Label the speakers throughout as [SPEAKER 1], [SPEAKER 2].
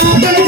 [SPEAKER 1] Thank you.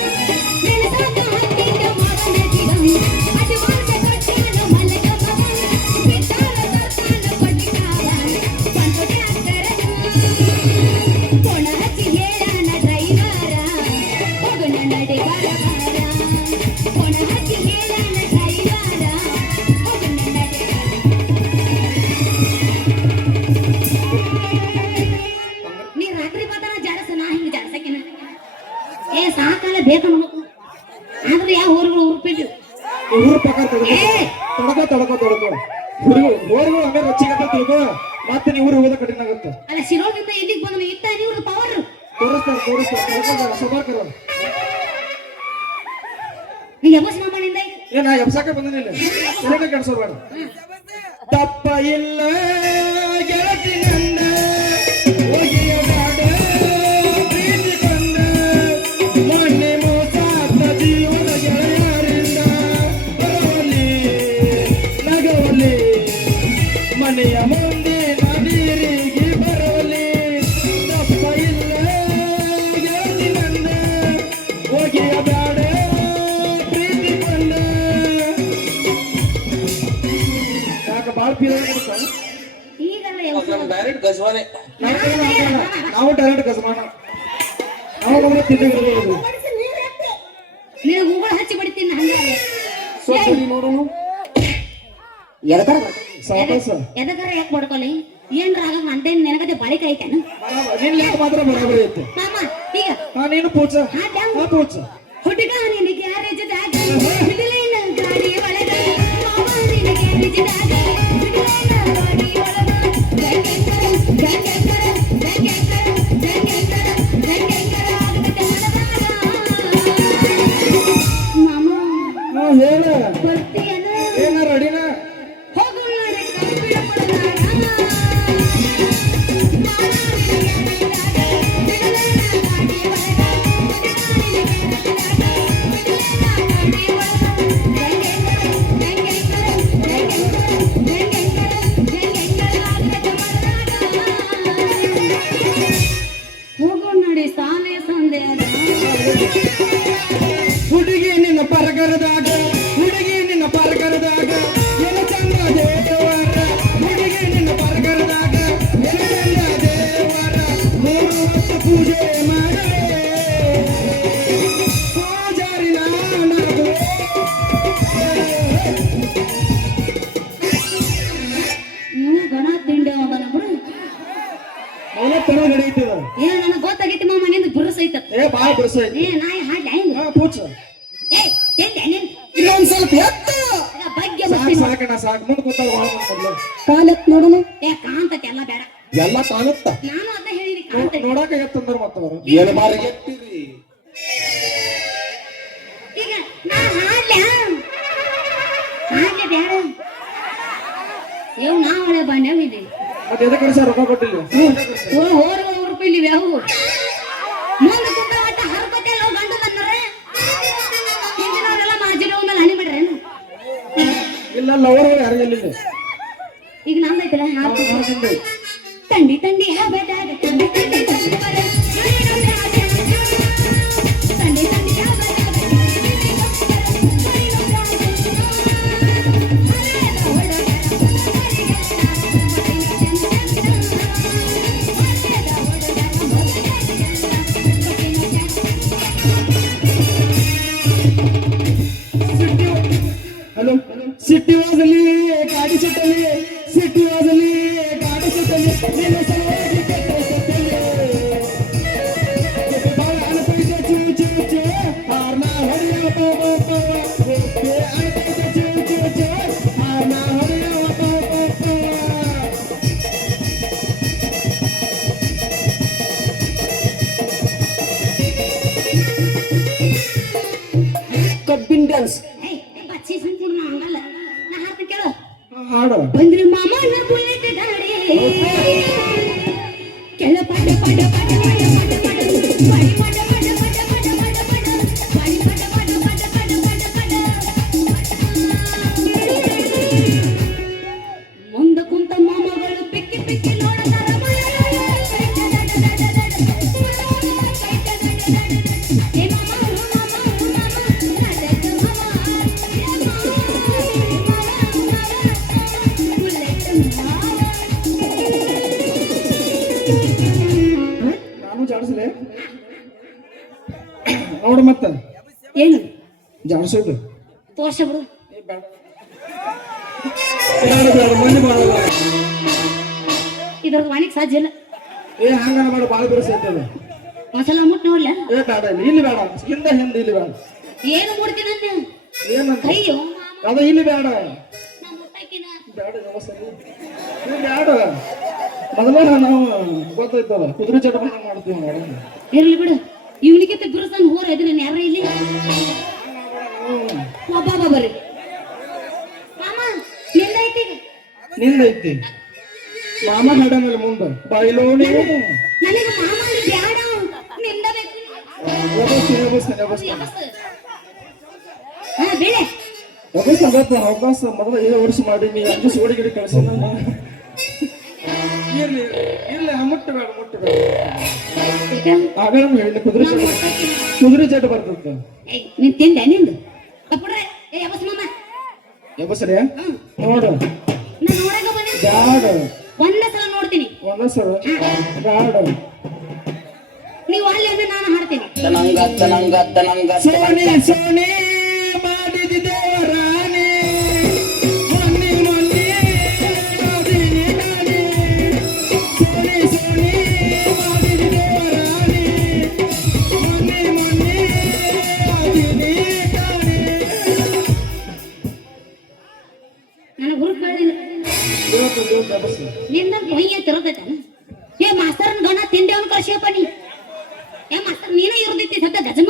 [SPEAKER 2] Thank you. ಕೇಳಕ್ಕೆ ಬಂದಿಲ್ಲ ಸುಲಭ ಕೆಡಿಸೋಬೇಡ ತಪ್ಪ ಇಲ್ಲ ಗೆಳತಿ ನನ್ನ.
[SPEAKER 3] ಹೋಗಿ ಕಸವಾನೆ
[SPEAKER 2] ನಾವು ಡೈರೆಕ್ಟ್ ಕಸವಾನ ನಾವು
[SPEAKER 1] ಹಚ್ಚಿ ಬಿಡ್ತೀನಿ ಹಂಗಾರೆ
[SPEAKER 2] ಸ್ವಲ್ಪ ನೋಡೋಣ.
[SPEAKER 1] ಎದಕರ ಸಾಕಸ
[SPEAKER 2] ಎದಕರ ಯಾಕೆ ಯಾಕೆ ಮಾತ್ರ
[SPEAKER 1] ಈಗ.
[SPEAKER 2] ಹಾ
[SPEAKER 1] ಗಾಡಿ
[SPEAKER 4] ನೋಡೋಣ.
[SPEAKER 1] ಏ ಕಾಂತತಿ ಎಲ್ಲ ಬೇಡ.
[SPEAKER 3] ಎಲ್ಲ ಕಾಣುತ್ತ.
[SPEAKER 1] ನಾನು ಅದ ಹೇಳಿರಿ ಕಾಂತತಿ
[SPEAKER 3] ನೋಡಾಕ ಎತ್ತಂದ್ರ ಮತ್ತವರು
[SPEAKER 5] ಏನು ಎತ್ತಿರಿ.
[SPEAKER 1] ಈಗ ನಾ ಹಾಡ್ಲ್ಯಾ ಹಾಡ್ಲಿ ಬೇಡ. ನಾ ಒಳ್ಳೆ ಬಂದೇವ್ ಇದೆ
[SPEAKER 3] ಮತ್ತೆ ಎದಕ್ಕೆ ಕಳಿಸ ರೊಕ್ಕ ಕೊಟ್ಟಿಲ್ಲ
[SPEAKER 1] ಓ ಹೋರ್ ನೂರು ರೂಪಾಯಿ ಇಲ್ಲಿ ಯಾವು ಮುಂದೆ ಕುಂತ ಒಟ್ಟ ಗಂಡು ಬಂದ್ರೆ ಹಿಂದಿನವರೆಲ್ಲ ಮೇಲೆ ಮಾಡ್ರೇನು?
[SPEAKER 3] ಇಲ್ಲ ಲವರ್ ಯಾರು ಎಲ್ಲಿಲ್ಲ
[SPEAKER 1] ಈಗ ನಮ್ದೈತಲ್ಲ ಹಾಡ್ತು ತಂಡಿ
[SPEAKER 3] ನೋಡು ಮತ್ತ
[SPEAKER 1] ಏನು?
[SPEAKER 3] ಜಾಡಿಸೋದು
[SPEAKER 1] ತೋರ್ಸ ಬಿಡು. ಇದ್ರದ್ದು ವಾಣಿಗೆ ಸಾಧ್ಯ ಇಲ್ಲ.
[SPEAKER 3] ಏ ಹಂಗಾರ ಮಾಡು ಬಾಳ ಬಿರುಸೈತದ
[SPEAKER 1] ಮಸಾಲ ಮುಟ್ ನೋಡ್ಲ?
[SPEAKER 3] ಏ ಬೇಡ ಇಲ್ಲಿ ಇಲ್ಲಿ ಬೇಡ. ಹಿಂದ ಹಿಂದ ಇಲ್ಲಿ ಬೇಡ.
[SPEAKER 1] ಏನು ಮುಡ್ತೀನಿ ಅಂದೆ?
[SPEAKER 3] ಏನಂತ?
[SPEAKER 1] ಅಯ್ಯೋ
[SPEAKER 3] ಅದ ಇಲ್ಲಿ ಬೇಡ. ಬೇಡ ಬೇಡ. ಮೊದಲ ನಾವು ಗೊತ್ತೈತಲ್ಲ ಕುದುರೆ ಚಟ ಮಾಡ್ತೀವಿ ಮಾಡೋದು
[SPEAKER 1] ಇರ್ಲಿ ಬಿಡು. ಇವನಿಗಿಂತ ಗುರುಸನ್ ಹೋರ ಇದ್ರೆ ಯಾರ ಇಲ್ಲಿ. ಒಬ್ಬ ಬರ್ರಿ. ಮಾಮ ನಿಂದೈತಿ?
[SPEAKER 3] ನಿಂದೈತಿ. ಮಾಮ ನಡಂಗಿಲ್ಲ ಮುಂದೆ.
[SPEAKER 1] ನನಗೆ ಮಾಮ ಬ್ಯಾಡ ಹಾ ಬೇಳೆ.
[SPEAKER 3] ಅವಕಾಶ ಮೊದಲ ಏಳು ವರ್ಷ ಮಾಡಿ ನೀ ಅಂಜು ಸೋಡಿಗಿಡಿ ಕಳಿಸಿ ಇರ್ಲಿ ಇರ್ಲಿ ಮುಟ್ಟು ಬೇಡ. ಮುಟ್ಟು ಆಗಲ್ಲ
[SPEAKER 1] ಈಗ
[SPEAKER 3] ಆಗಳ ಹೇಳಿ ಕುದುರೆ
[SPEAKER 1] ನಾ
[SPEAKER 3] ಚಟ
[SPEAKER 1] ಮುಟ್ಟಾಕಿನ
[SPEAKER 3] ಕುದುರೆ ಚಟ ಬರ್ತದ
[SPEAKER 1] ಏಯ್ ನೀನ್ ತಿಂದೆ ನಿಂದು? ಅಪ್ಪಡ್ರೆ ಏ ಅಬಸ್ ಮಾಮ?
[SPEAKER 3] ವ್ಯವಸ್ಥೆ
[SPEAKER 1] ಹ್ಮ್.
[SPEAKER 3] ನೋಡು.
[SPEAKER 1] ನಾನು ನೋಡಕ ಬಂದೆ.
[SPEAKER 3] ಬ್ಯಾಡ.
[SPEAKER 1] ಒಂದೇ ಸಲ ನೋಡ್ತೀನಿ.
[SPEAKER 3] ಒಂದ ಸರ ಬ್ಯಾಡ.
[SPEAKER 1] ನೀವು ಅಲ್ಲಿ ಅಂದ್ರೆ ನಾನು ಹಾಡ್ತೀನಿ.
[SPEAKER 5] ತನಂಗ ತನಂಗ ತನಂಗ
[SPEAKER 3] ಸೋನಿ ಸೋನಿ. ದೇವತೆ ದೇವತೆ
[SPEAKER 1] ಬಸ್ನಿಂದ ಹೊಯ್ಯ ತಿರುಗೈತ ಏ, ಮಾಸ್ತರನ್ ಗಣ ತಿಂದೇವನ್ ಕರ್ಸಿಯಪ್ಪ ನೀ. ಏ ಮಾಸ್ತರ್ ನೀನೇ ಇರ್ದಿತ್ತಿ ಸತ್ತ ಗಜಮ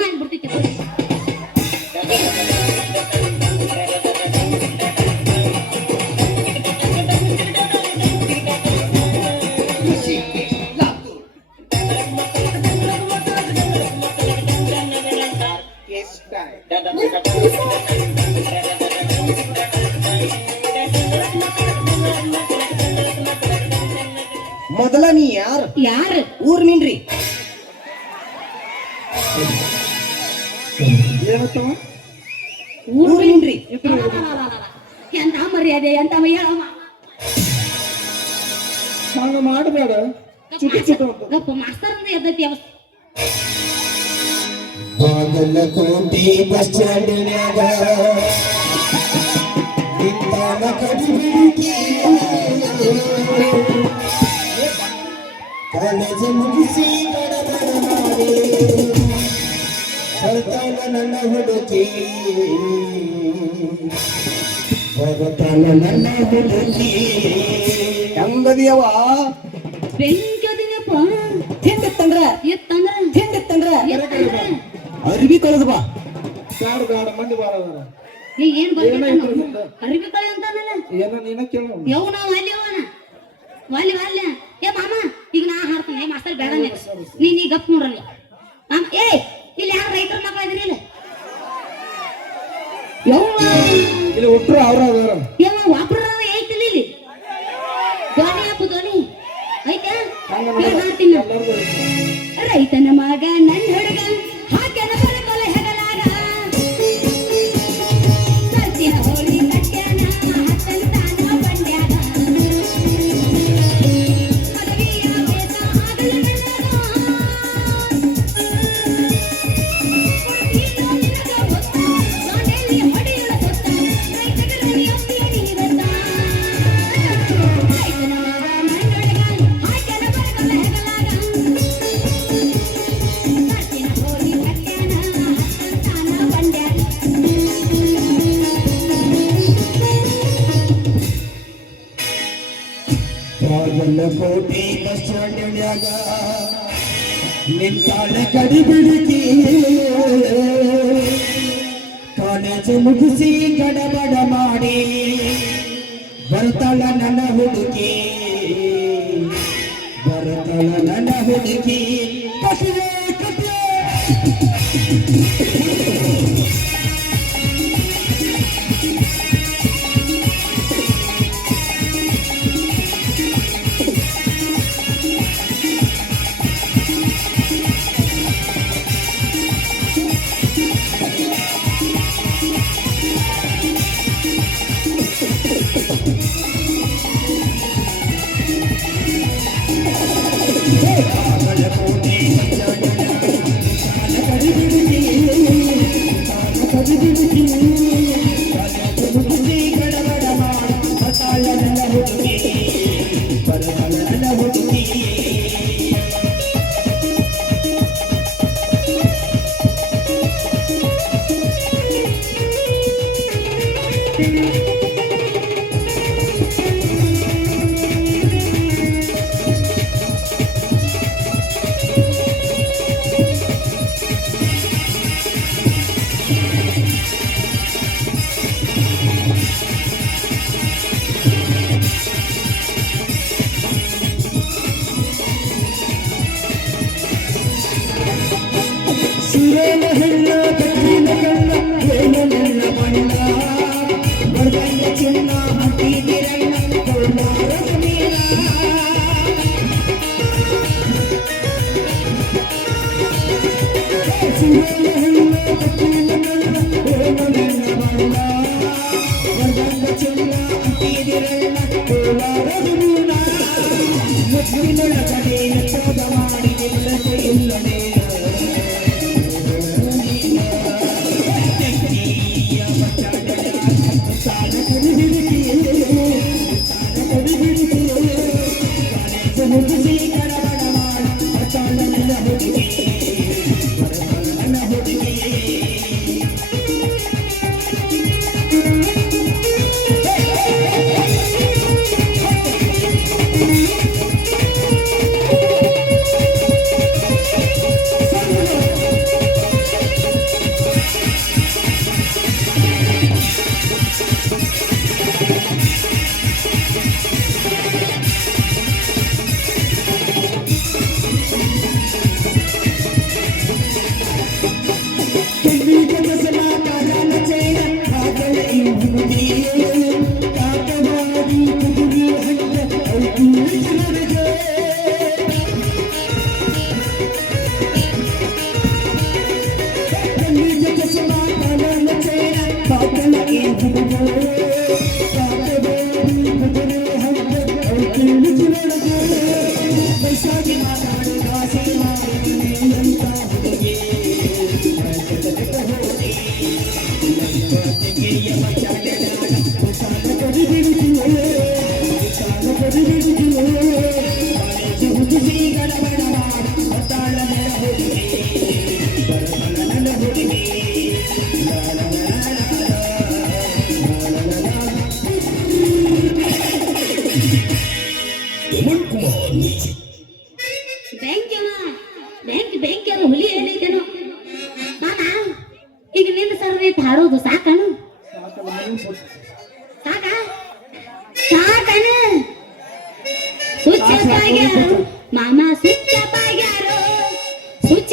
[SPEAKER 2] ಕಾಲೇಜ್ ಮುಗಿಸಿ ಮಾಡಿ ಬರ್ತಾನ ನನ್ನ ಹುಡುಕಿ ಬರ್ತಾನ ನನ್ನ ಹುಡುಕಿ ಹೆಂಗದಿಯವ
[SPEAKER 1] ಬೆಂಕದಿನಪ್ಪ
[SPEAKER 2] ಹಿಂಗತ್ತಂದ್ರ
[SPEAKER 1] ಎತ್ತಂದ್ರ
[SPEAKER 2] ಹಿಂಗತ್ತಂದ್ರ ಅರ್ಬಿ ಕಳೆದ ಬಾ
[SPEAKER 3] ಬ್ಯಾಡ ಬ್ಯಾಡ ಮಂದಿ
[SPEAKER 1] ನೀ ಏನ್ ಬರ್ಬೇಕು ಕಳೆ ಅಂತ
[SPEAKER 3] ಏನ ನೀನ ಕೇಳ
[SPEAKER 1] ಯಾವ ನಾವು ಅಲ್ಲಿ ವಾಲಿ ವಾಲ್ಯ ಏ ಮಾಮ ಈಗ ನಾ ಹಾಡ್ತಾನೆ ಮಾಸ್ತರ್ ಬೇಡ ನೀ ನೀ ನೀ ಗಪ್ ನೋಡ್ರಲ್ಲಿ ಏ ಇಲ್ಲಿ ಯಾರು ರೈತರ ಮಕ್ಕಳು ಇದ್ರಿ ಇಲ್ಲ?
[SPEAKER 3] ಇಲ್ಲಿ ಒಟ್ರು ಅವ್ರ ಅದಾರ
[SPEAKER 1] ಯವ್ವ ವಾಪರ ಐತಿಲ್ಲ ಇಲ್ಲಿ ಧ್ವನಿ ಅಪ್ಪು ಧ್ವನಿ ಐತಾ? ಹಾಡ್ತೀನಿ. ರೈತನ ಮಗ ನನ್ನ ಹುಡುಗ. ನನ್ನ
[SPEAKER 2] thank you. ಮುತ್ತಿನೊಳ ಕಡೆ ಎತ್ತದ ಮಾಡಿ
[SPEAKER 3] i'm not gonna take you.
[SPEAKER 1] Bank bank bank ಏನೋ ಹುಲಿ ಈಗ ನಿನ್ನ
[SPEAKER 3] ಸರ್ ಐತೆ
[SPEAKER 1] ಸಾಕ? ಸಾಕಣ ಸುಚ್ಚ ಬಾಗ್ಯಾರು ಮಾಮ ಸುಚ್ಚ ಬಾಗ್ಯಾರು ಸುಚ್ಚ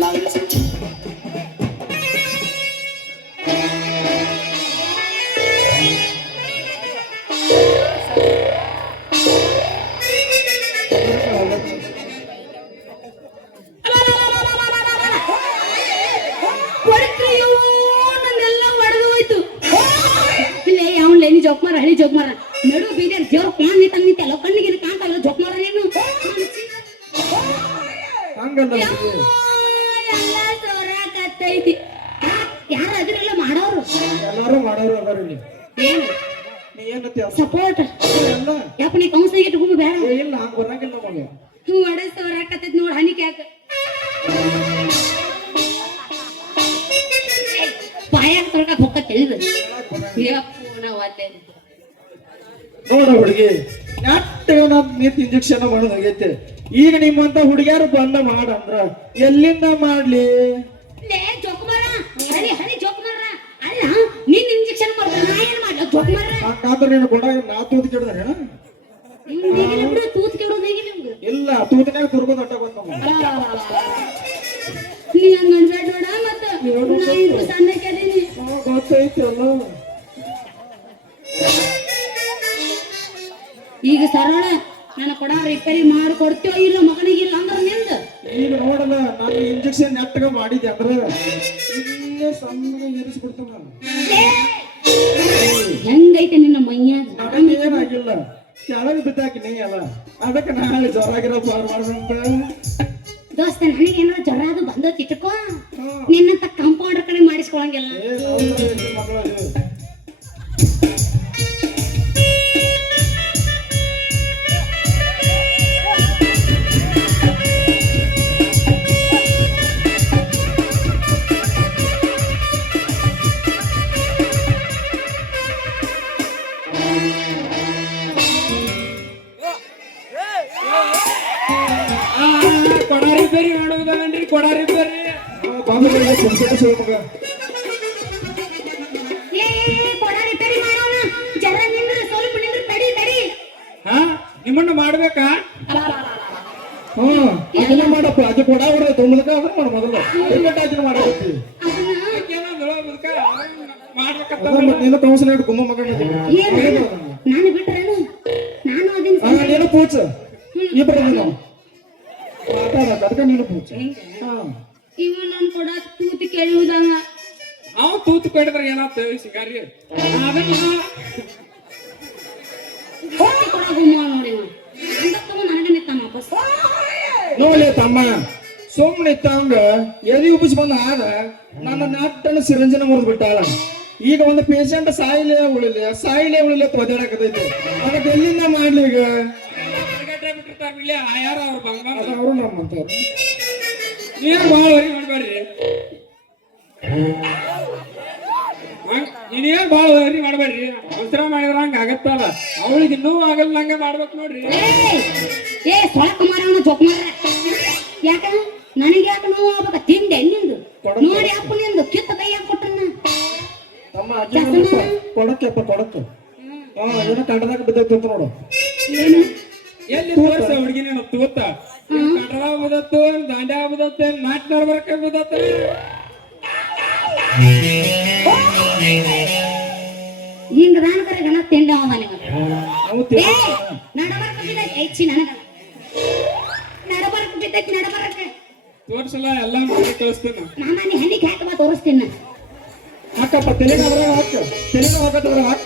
[SPEAKER 1] ನೋಡು
[SPEAKER 3] ಹುಡುಗಿ ನೆಟ್ಟಗೆ ಇಂಜೆಕ್ಷನ್ ಮಾಡೋದಾಗೈತೆ ಈಗ ನಿಮ್ಮಂತ ಹುಡುಗಿಯಾರು ಬಂದ ಮಾಡಂದ್ರ ಎಲ್ಲಿಂದ ಮಾಡ್ಲಿ?
[SPEAKER 1] ನೀನ್ ಇಂಜೆಕ್ಷನ್
[SPEAKER 3] ಇಲ್ಲ ತೂತಿನಾಗ ತುರ್ಬೋದು ಅಟ್ಟ ಬಂದ
[SPEAKER 1] ನೀ
[SPEAKER 3] ಗೊತ್ತೈತಲ್ಲ.
[SPEAKER 1] ಈಗ ಸರಳ ನಾನು ಕೊಡ ರಿಪೇರಿ ಮಾಡಿ ಕೊಡ್ತೀವೋ ಇಲ್ಲ ಮಗನಿಗೆ ಇಲ್ಲ ಅಂದ್ರೆ ನಿಂದ?
[SPEAKER 3] ಈಗ ನೋಡಲ್ಲ ನಾನು ಇಂಜೆಕ್ಷನ್ ನೆಟ್ಟಗ ಮಾಡಿದ್ದೆ ಅಂದ್ರ ಇಲ್ಲೇ ಸಣ್ಣ ನಾನು.
[SPEAKER 1] ಹೆಂಗೈತೆ ನಿನ್ನ ಮೈಯ?
[SPEAKER 3] ಏನಾಗಿಲ್ಲ. ಕೆಳಗ ಬಿದ್ದಾಕಿ ನೀ ಅಲ್ಲ. ಅದಕ್ಕೆ ನಾಳೆ ಜ್ವರ ಆಗಿರೋ ಪಾರ್ ಮಾಡ್ದಂತ
[SPEAKER 1] ದೋಸ್ತ ನನಗೆ ಏನಾರ ಜ್ವರ ಅದು ಬಂದೋತ್ ಇಟ್ಕೋ. ನಿನ್ನಂತ ಕಂಪೌಂಡರ್ ಕಡೆ ಮಾಡಿಸ್ಕೊಳಂಗಿಲ್ಲ. ಏನ್ ನಾನು ನಾನು ನಾನು ಅದನ್ನ
[SPEAKER 3] ನೀನು ಪೂಜ. ಇಬ್ಬರು ನೀನು ಅದಕ್ಕೆ ನೀನು
[SPEAKER 1] ಪೂಜ. ತೂತು
[SPEAKER 2] ಅವ ತೂತು ಕೇಳಿದ್ರೆ ಏನಾಗ್ತದೆ ಸಿಗಾರಿ?
[SPEAKER 1] ನೋಡಿ
[SPEAKER 3] ತಮ್ಮ ಸೋಮ್ನಿತ್ತ ತಂಗ ಎದಿ ಉಬ್ಬಿಸಿ ಬಂದ ಆದ ನನ್ನ ನಾಟನ ಸಿರಂಜನ ಮುರಿದ್ಬಿಟ್ಟಾಳ ಈಗ ಒಂದು ಪೇಷಂಟ್ ಸಾಯಿಲೆ ಉಳಿಲ್ಲ ಸಾಯಿಲೆ ಉಳಿಲ್ಲ ತೊದಾಡಕತೈತಿ ಅದಕ್ಕೆ ಎಲ್ಲಿಂದ ಮಾಡ್ಲಿ ಈಗ?
[SPEAKER 2] ಅವ್ರ
[SPEAKER 3] ನಮ್ಮಂತವ್ರು
[SPEAKER 2] ನೀನು ಭಾಳ ವರಿ ಮಾಡ್ಬೇಡ್ರಿ. ನೀನೇನ್ ಭಾಳ ವರಿ ಮಾಡ್ಬೇಡ್ರಿ? ಅವಸರ ಮಾಡಿದ್ರ ಹಂಗ ಆಗತ್ತಲ್ಲ. ಅವಳಿಗೆ ಇನ್ನೂ ಆಗಲ್ಲ ಹಂಗೆ ಮಾಡ್ಬೇಕು ನೋಡ್ರಿ.
[SPEAKER 1] ಏ ಮಾರವನ ಜೋಕ್ ಮಾರ ಯಾಕ? ನನಗೆ ಯಾಕ ನೋವು ಆಗ್ಬೇಕ? ತಿಂದೆ ನಿಂದು. ನೋಡಿ ಅಪ್ಪ ನಿಂದು ಕಿತ್ತ ಕೈ ಕೊಟ್ಟನ
[SPEAKER 3] ತಮ್ಮ ಅಜ್ಜಿ ಕೊಡಕ್ಕೆಪ್ಪ ಕೊಡಕ್ಕೆ ಹಾ ಏನೋ ಕಂಡದಾಗ ಬಿದ್ದೈತಿ ಅಂತ ನೋಡು.
[SPEAKER 2] ಎಲ್ಲಿ ತೋರ್ಸ ಹುಡುಗಿ ನೀನು? ತೂತ. ಕಡ್ರ ಬುದತ್ತು ದಾಂಡ್ಯ ಬುದತ್ತೆ ನಾಟ್ ನಡ್ಬರ್ಕ ಬುದತ್ತ
[SPEAKER 1] ಹಿಂಗ ದಾನಕರ ಗಣ ತಿಂಡಿ ಅವ ನನಗ
[SPEAKER 3] ನಾವು
[SPEAKER 1] ಏ ನಡಬರ್ಕ ಬಿದ್ದೈತಿ ಐಚಿ ನನಗೆ. ನಡಬರ್ಕ ಬಿದ್ದೈತಿ
[SPEAKER 3] ತೋರ್ಸಲ್ಲ ಎಲ್ಲ ಮಾಡಿ ಕಳಿಸ್ತೀನಿ.
[SPEAKER 1] ಮಾಮ ನೀ ಹನಿಗೆ ಹಾಕ ಬಾ ತೋರಿಸ್ತೀನಿ.
[SPEAKER 3] ಹಾಕಪ್ಪ ತೆಲಿಗೆ ಅದ್ರಾಗ ಹಾಕ ತೆಲಿಗೆ ಹಾಕತ್ತದ್ರ ಹಾಕ.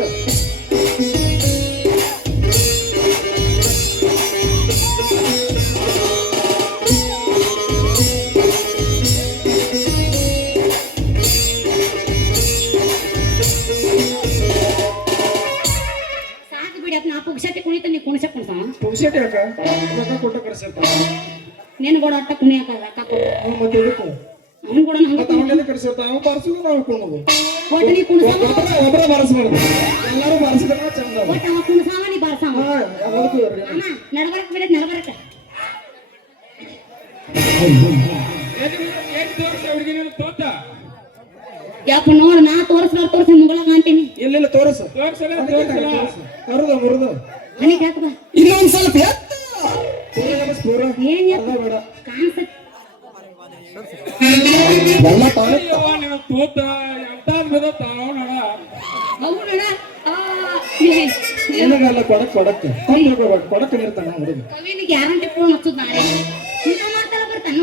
[SPEAKER 1] ಸಾಕು ಬಿಡಪ್ಪ ನಾ ಪುಗ್ಸತಿ ಕುಣಿತ ನೀ ಕುಣಿಸ ಕುಣಿಸ.
[SPEAKER 3] ಪುಕ್ಷೇಟಿ ಹಾಕ ರೊಕ್ಕ ಕೊಟ್ಟು ಕರ್ಸಿರ್ತಾವ
[SPEAKER 1] ನಿನ್ ಕೂಡ ಅಟ್ಟ ಕುಣಿಯಾಕ ರೊಕ್ಕ ಕೊಡು
[SPEAKER 3] ಮತ್ತೆ ಅವ ಬಾರಿಸಿದ್ರು ನಾವು ಕುಣೋದು ಒಬ್ಬರ ಬಾರಿಸ್ಬಾರ್ದು ಎಲ್ಲರೂ ಬಾರಿಸಿದ್ರೆ ಚಂದ
[SPEAKER 1] ನಡಬರ್ಕ ನಡಬರ್ಕ ಯಪ್ಪ ನೋಡು ನಾ ತೋರಿಸ್ಬಾರ ತೋರಿಸಿ ಮುಗಳಾಗ ಅಂತೀನಿ.
[SPEAKER 3] ಇಲ್ಲ ಇಲ್ಲ ತೋರಿಸು. ಹರಿದ ಮುರಿದು?
[SPEAKER 1] ಹಾಕ ಬಾ.
[SPEAKER 2] ಇನ್ನೊಂದ್ ಸ್ವಲ್ಪ ಎತ್ತ?
[SPEAKER 1] ಏನ್
[SPEAKER 3] ಕೊಡಕ್ ಕೊಂಡ್ಬೇಕು ಕೊಡಕ್ ನಿರ್ತಾನ ಹುಡುಗ
[SPEAKER 1] ಕವಿನಿಗೆ ಗ್ಯಾರಂಟಿ ಫೋನ್ ಹಚ್ಚುದ್ ನಾಳೆ. ಮಾಡ್ತಾರ ಬರ್ತಾನ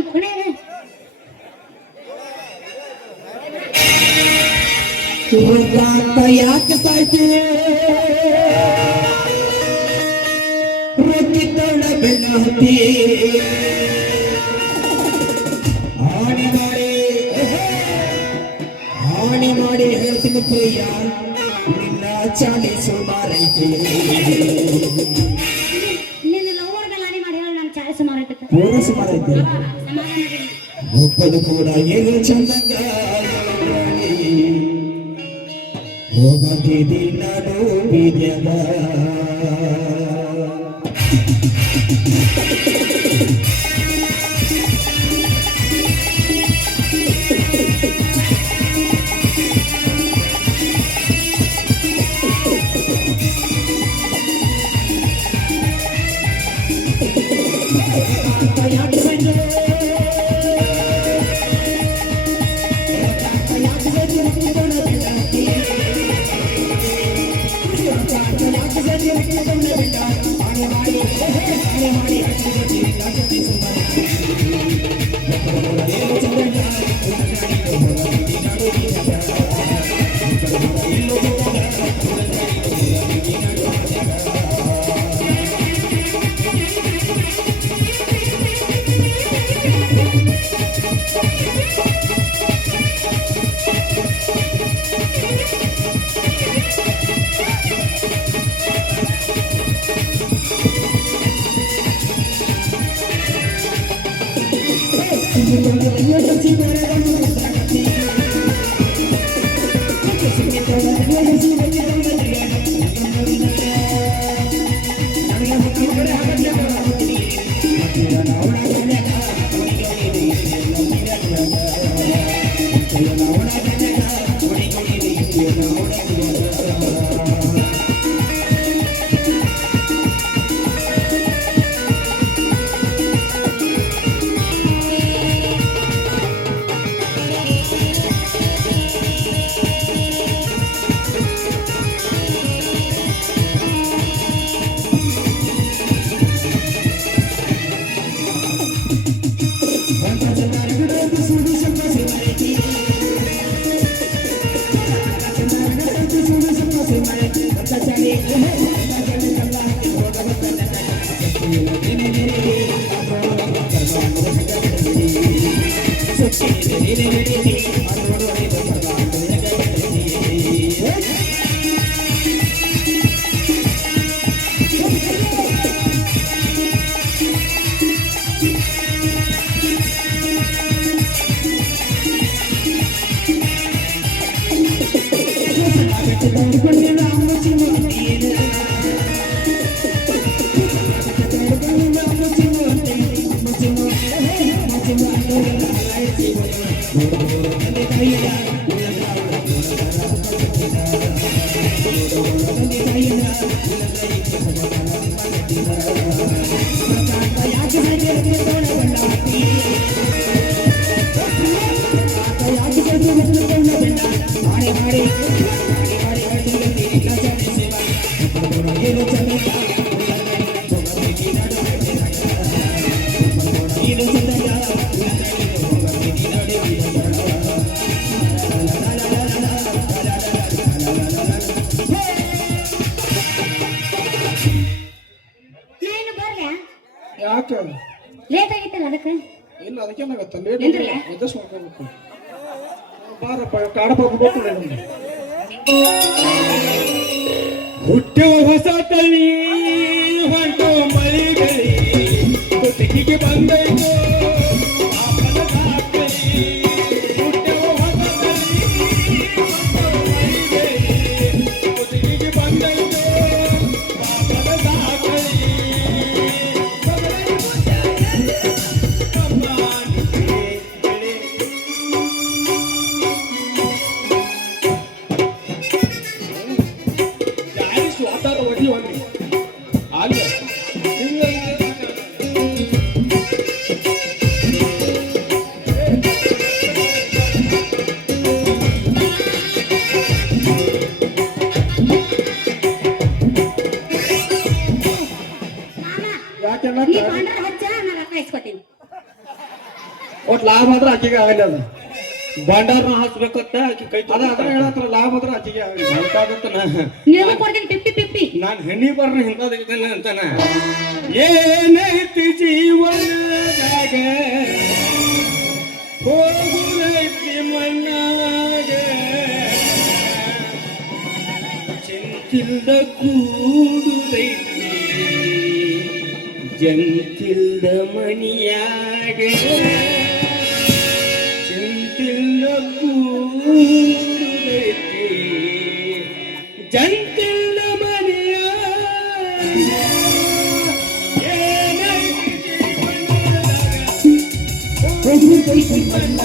[SPEAKER 2] ಸುಮಂತ ಯಾಕೆ ಸಾಯ್ತಿ? ರೊಟ್ಟಿ ತೊಳ ಮಾಡಿ ಹೇಳ್ತೀನಿ ಪ್ರಿಯ ನಿನ್ನ ಚಾಲಿ ಸುಮಾರೈತಿ.
[SPEAKER 1] ಮಾಡಿ ಹೇಳ ನಾನು ಚಾಳಿ ಸುಮಾರು ಐತಕ್ಕ
[SPEAKER 2] ಪೂರ ಸುಮಾರೈತಿ
[SPEAKER 1] ಸಮಾಧಾನ ಆಗಿಲ್ಲ
[SPEAKER 2] ಒಬ್ಬದು ಕೂಡ ಏನು
[SPEAKER 3] বকুলের
[SPEAKER 6] ಬಾಂಡವ್ರನ್ನ ಹಾಸ್ಬೇಕಂತ ಆಕಿ ಕೈ
[SPEAKER 3] ಅದ ಹೇಳತ್ರ ಲಾಭ ಅದ್ರ ಆಕಿಗೆ
[SPEAKER 1] ನೀವು ಕೊಡ್ತೀನಿ ಫಿಫ್ಟಿ ಫಿಫ್ಟಿ
[SPEAKER 6] ನಾನು ಹೆಣ್ಣಿ ಬರ್ರಿ ಹಿಂತಾದಿಲ್ಲ ಅಂತಾನ. ಏನೈತಿ ಜೀವನದಾಗ ಹೋಗುಲೈತಿ ಮನ್ನಾಗ ಚಿಂತಿಲ್ದ ಕೂಡುದೈತಿ ಜಂತಿಲ್ದ ಮನಿಯಾಗ ಕೂರುದೈತೆ ಜಂಕಲ್ಲ ಮನೆಯ ಪ್ರಭು
[SPEAKER 1] ಕೈಗೊಂಡ